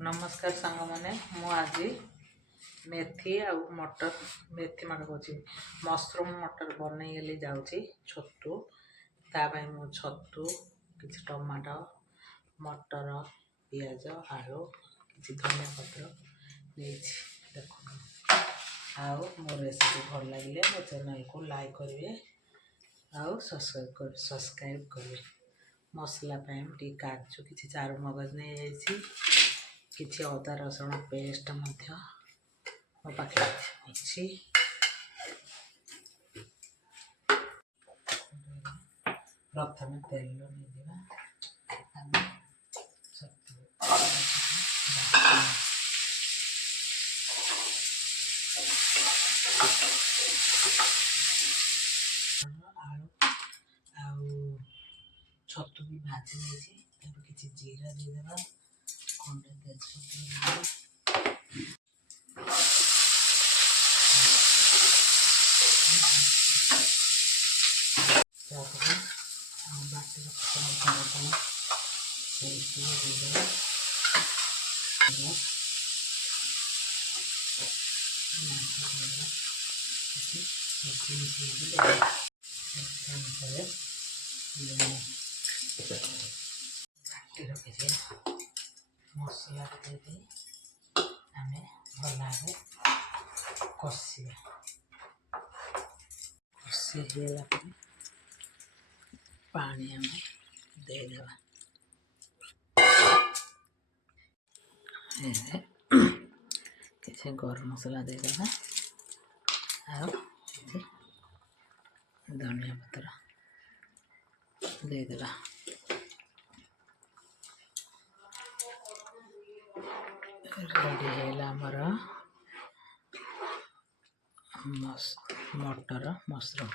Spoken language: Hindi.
नमस्कार सांग मैंने आज मेथी आ मटर मेथी मान कह मशरूम मटर बनई जाऊँगी छतु ताप मु छतु कि टमाटो मटर पियाज आलू कि धनिया पत्र नहीं देख आओ मो रेसिपी भल लगे मो चैनल को लाइक करेंगे आउ सब्सक्राइब करेंगे। मसला टी काजू कि चारू मगज नहीं जाइए किसी अदा रसुण पेस्ट मो पाखे अच्छी प्रथम तेल नहीं आलू छतु भी भाजी नहीं किसी जीरा देदेबा खंडे तेजपत्र बाटी रखी मसला दे आम भल कषा कषिगला पानी आम देदेबा किसी गरम मसला देदेबा धनिया पत्र देदेबा रेडी है आमर मटर मशरूम।